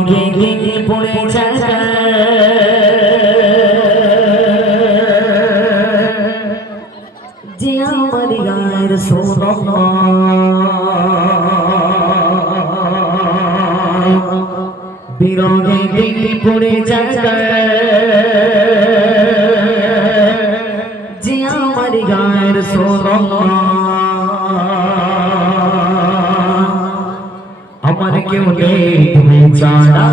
ভেঙে ভেঙে পড়ে যে আমার গায়ের সোন বিরোধে ভেঙে পড়ে যে আমার কেউ নেই তুমি ছাড়া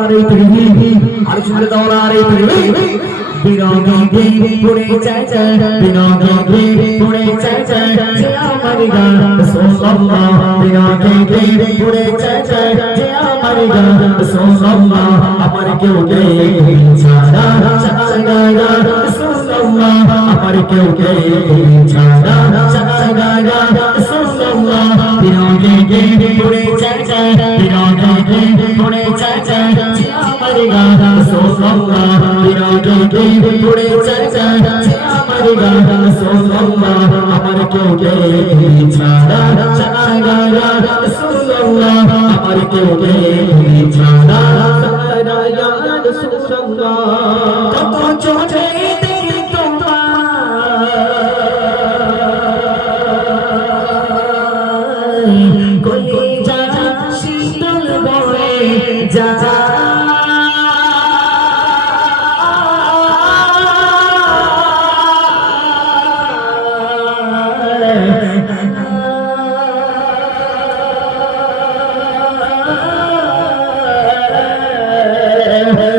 আরে পৃথিবী আরে চলে আরে পৃথিবী। বিনোদে পুরে চাচা বিনোদে পুরে চাচা, যে আমার গান, রাসূলুল্লাহ বিনোদে পুরে চাচা, যে আমার গান, রাসূলুল্লাহ, আমার কেউ কে ছাড়া, চাচা গান রাসূলুল্লাহ, আমার কেউ কে ছাড়া, চাচা গান রাসূলুল্লাহ বিনোদে পুরে চাচা বিনোদে পুরে আমারেগা সোনাল্লাহ বিরাগে কে পড়ে চাচা আমারেগা সোনাল্লাহ আমার কেউ কে ছাড়া ছাড়া সোনাল্লাহ আমার কেউ কে ছাড়া কত চোখে जा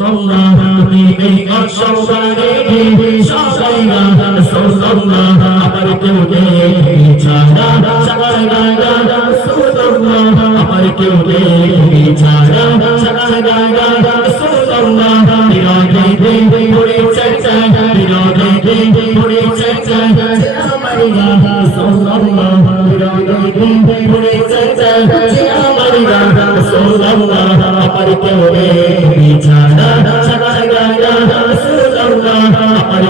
আমার কেউ দেখবি ছাড়া ছাড়া গাগা সুন্দর আমার কেউ দেখবি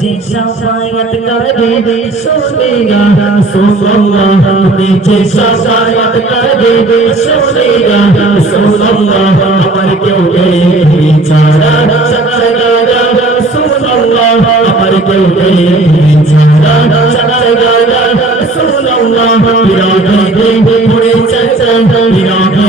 যে সাফায়াত করবে সোনেরা সোনাল্লাহ যে সাফায়াত করবে সোনেরা সোনাল্লাহ আমার কেউ নেই, ছাড়া সরকারা সোনাল্লাহ আমার কেউ নেই, ছাড়া সরকারা সোনাল্লাহ বিরাগে পড়ে চচা বিরাগে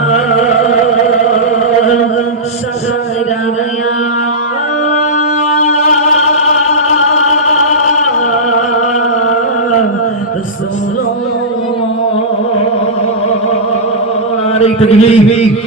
রসুল্লাহ আরে তকবীর